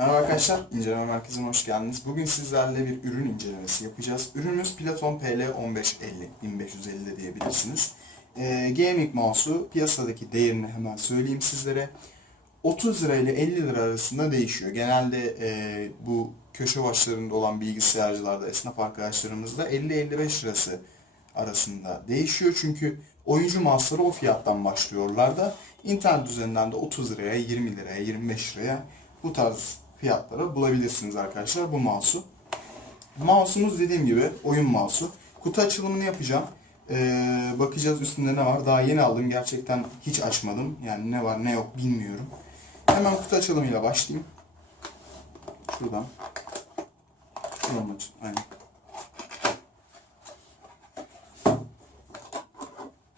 Merhaba arkadaşlar, inceleme merkezine hoş geldiniz. Bugün sizlerle bir ürün incelemesi yapacağız. Ürünümüz Platon PL1550, 1550 de diyebilirsiniz. Ee, gaming mouse'u piyasadaki değerini hemen söyleyeyim sizlere. 30 lira ile 50 lira arasında değişiyor. Genelde e, bu köşe başlarında olan bilgisayarcılarda, esnaf arkadaşlarımızda 50-55 lirası arasında değişiyor. Çünkü oyuncu mouse'ları o fiyattan başlıyorlar da internet üzerinden de 30 liraya, 20 liraya, 25 liraya bu tarz fiyatlara bulabilirsiniz arkadaşlar bu mouse'u. Mouse'umuz dediğim gibi oyun mouse'u. Kutu açılımını yapacağım. Ee, bakacağız üstünde ne var. Daha yeni aldım. Gerçekten hiç açmadım. Yani ne var ne yok bilmiyorum. Hemen kutu açılımıyla başlayayım. Şuradan. Şuradan aç. Aynen.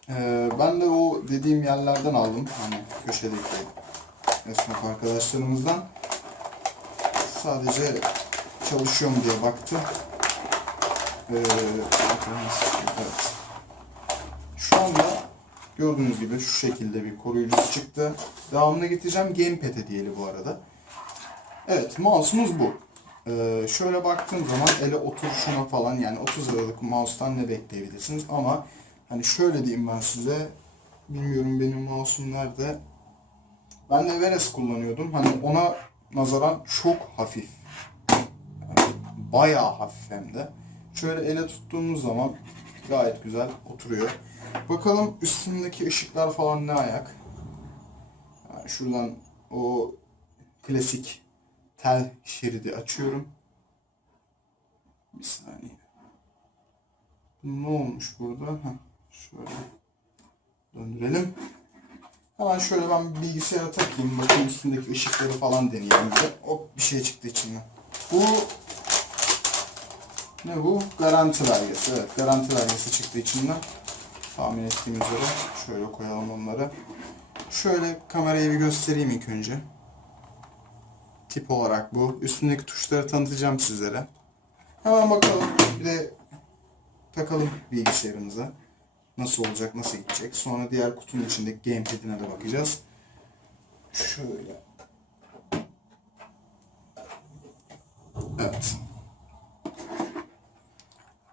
Ee, ben de o dediğim yerlerden aldım. Hani köşedeki esnaf arkadaşlarımızdan. Sadece çalışıyor mu diye baktı. Ee, evet. Şu anda gördüğünüz gibi şu şekilde bir koruyucusu çıktı. Devamını getireceğim. Gamepad hediyeli bu arada. Evet, mouse'umuz bu. Ee, şöyle baktığım zaman ele oturuşuna falan yani 30 liralık mouse'tan ne bekleyebilirsiniz ama hani şöyle diyeyim ben size bilmiyorum benim mouse'um nerede ben de Veres kullanıyordum hani ona nazaran çok hafif Yani bayağı hafif hem de şöyle ele tuttuğumuz zaman gayet güzel oturuyor bakalım üstündeki ışıklar falan ne ayak Yani şuradan o klasik tel şeridi açıyorum. Bir saniye. Ne olmuş burada? Heh, şöyle döndürelim. Hemen şöyle ben bilgisayara takayım. Bakayım üstündeki ışıkları falan deneyelim. Bir hop bir şey çıktı içinden. Bu ne bu? Garanti belgesi. Evet garanti belgesi çıktı içinden. Tahmin ettiğim üzere. Şöyle koyalım onları. Şöyle kamerayı bir göstereyim ilk önce tip olarak bu. Üstündeki tuşları tanıtacağım sizlere. Hemen bakalım. Bir de takalım bilgisayarımıza. Nasıl olacak, nasıl gidecek. Sonra diğer kutunun içindeki gamepad'ine de bakacağız. Şöyle. Evet.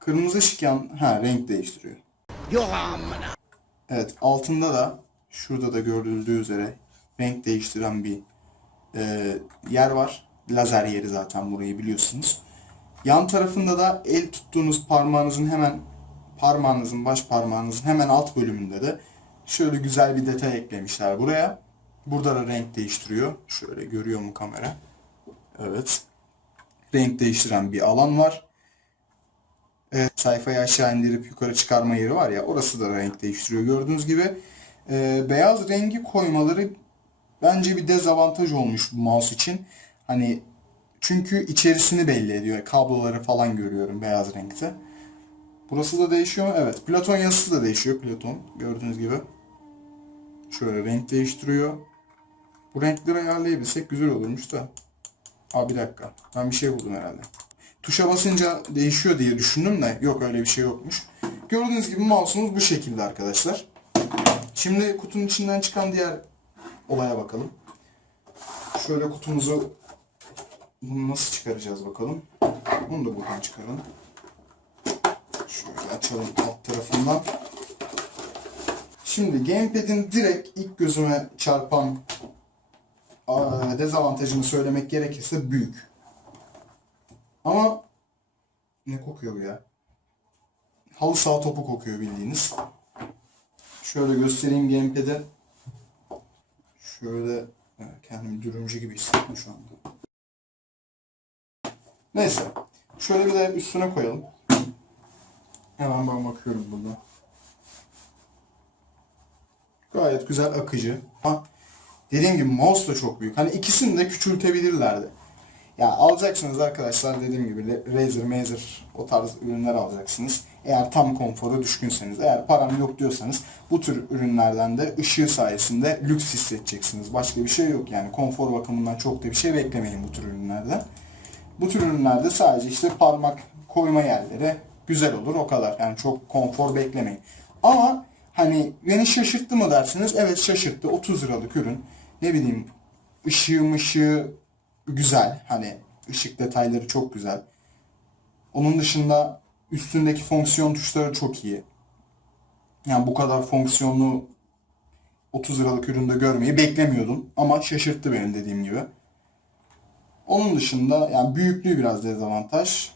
Kırmızı ışık yan... Ha renk değiştiriyor. Evet altında da şurada da görüldüğü üzere renk değiştiren bir e, yer var. Lazer yeri zaten burayı biliyorsunuz. Yan tarafında da el tuttuğunuz parmağınızın hemen parmağınızın baş parmağınızın hemen alt bölümünde de şöyle güzel bir detay eklemişler buraya. Burada da renk değiştiriyor. Şöyle görüyor mu kamera? Evet. Renk değiştiren bir alan var. Evet, sayfayı aşağı indirip yukarı çıkarma yeri var ya orası da renk değiştiriyor gördüğünüz gibi. e, beyaz rengi koymaları bence bir dezavantaj olmuş bu mouse için. Hani çünkü içerisini belli ediyor. Kabloları falan görüyorum beyaz renkte. Burası da değişiyor? Evet. Platon yazısı da değişiyor. Platon. Gördüğünüz gibi. Şöyle renk değiştiriyor. Bu renkleri ayarlayabilsek güzel olurmuş da. Aa bir dakika. Ben bir şey buldum herhalde. Tuşa basınca değişiyor diye düşündüm de yok öyle bir şey yokmuş. Gördüğünüz gibi mouse'umuz bu şekilde arkadaşlar. Şimdi kutunun içinden çıkan diğer olaya bakalım. Şöyle kutumuzu bunu nasıl çıkaracağız bakalım. Bunu da buradan çıkaralım. Şöyle açalım alt tarafından. Şimdi gamepad'in direkt ilk gözüme çarpan dezavantajını söylemek gerekirse büyük. Ama ne kokuyor bu ya? Halı saha topu kokuyor bildiğiniz. Şöyle göstereyim gamepad'i. Şöyle kendimi dürümcü gibi hissettim şu anda. Neyse. Şöyle bir de üstüne koyalım. Hemen ben bakıyorum burada. Gayet güzel akıcı. Ha, dediğim gibi mouse da çok büyük. Hani ikisini de küçültebilirlerdi. Ya alacaksınız arkadaşlar dediğim gibi Razer, Mazer o tarz ürünler alacaksınız. Eğer tam konfora düşkünseniz, eğer param yok diyorsanız bu tür ürünlerden de ışığı sayesinde lüks hissedeceksiniz. Başka bir şey yok yani konfor bakımından çok da bir şey beklemeyin bu tür ürünlerden. Bu tür ürünlerde sadece işte parmak koyma yerleri güzel olur o kadar. Yani çok konfor beklemeyin. Ama hani beni şaşırttı mı dersiniz? Evet şaşırttı. 30 liralık ürün. Ne bileyim ışığı mışığı güzel. Hani ışık detayları çok güzel. Onun dışında üstündeki fonksiyon tuşları çok iyi. Yani bu kadar fonksiyonlu 30 liralık üründe görmeyi beklemiyordum. Ama şaşırttı beni dediğim gibi. Onun dışında yani büyüklüğü biraz dezavantaj.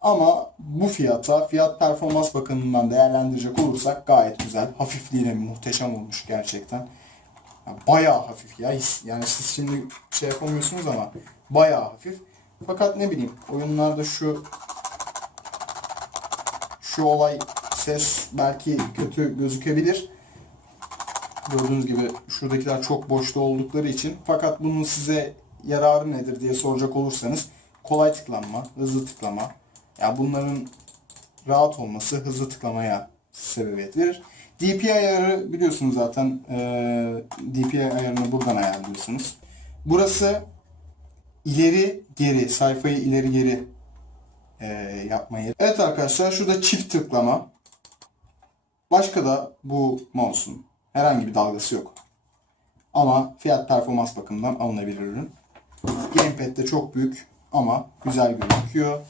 Ama bu fiyata, fiyat performans bakımından değerlendirecek olursak gayet güzel. Hafifliğiyle muhteşem olmuş gerçekten. Ya bayağı hafif ya. Yani siz şimdi şey yapamıyorsunuz ama bayağı hafif. Fakat ne bileyim oyunlarda şu şu olay ses belki kötü gözükebilir. Gördüğünüz gibi şuradakiler çok boşta oldukları için. Fakat bunun size yararı nedir diye soracak olursanız kolay tıklanma, hızlı tıklama. Ya bunların rahat olması hızlı tıklamaya sebebiyet verir. DPI ayarı biliyorsunuz zaten eee DPI ayarını buradan ayarlıyorsunuz. Burası ileri geri sayfayı ileri geri eee yapmayı. Evet arkadaşlar şurada çift tıklama. Başka da bu mouse'un herhangi bir dalgası yok. Ama fiyat performans bakımından alınabilir ürün. Gamepad de çok büyük ama güzel gözüküyor.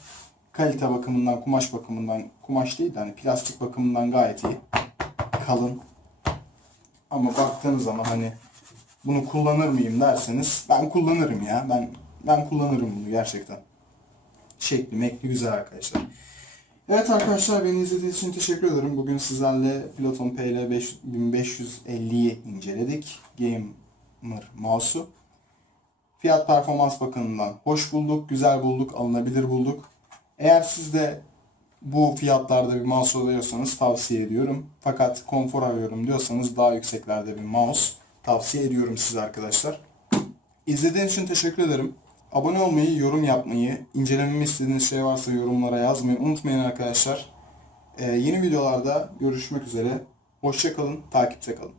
Kalite bakımından, kumaş bakımından, kumaş değil de hani plastik bakımından gayet iyi. Kalın. Ama baktığınız zaman hani bunu kullanır mıyım derseniz ben kullanırım ya. Ben ben kullanırım bunu gerçekten. Şekli mekli güzel arkadaşlar. Evet arkadaşlar beni izlediğiniz için teşekkür ederim. Bugün sizlerle Peloton PL 5550'yi inceledik. Gamer mouse'u. Fiyat performans bakımından hoş bulduk, güzel bulduk, alınabilir bulduk. Eğer siz de bu fiyatlarda bir mouse alıyorsanız tavsiye ediyorum. Fakat konfor arıyorum diyorsanız daha yükseklerde bir mouse tavsiye ediyorum size arkadaşlar. İzlediğiniz için teşekkür ederim. Abone olmayı, yorum yapmayı, incelememi istediğiniz şey varsa yorumlara yazmayı unutmayın arkadaşlar. Ee, yeni videolarda görüşmek üzere. Hoşçakalın, takipte kalın.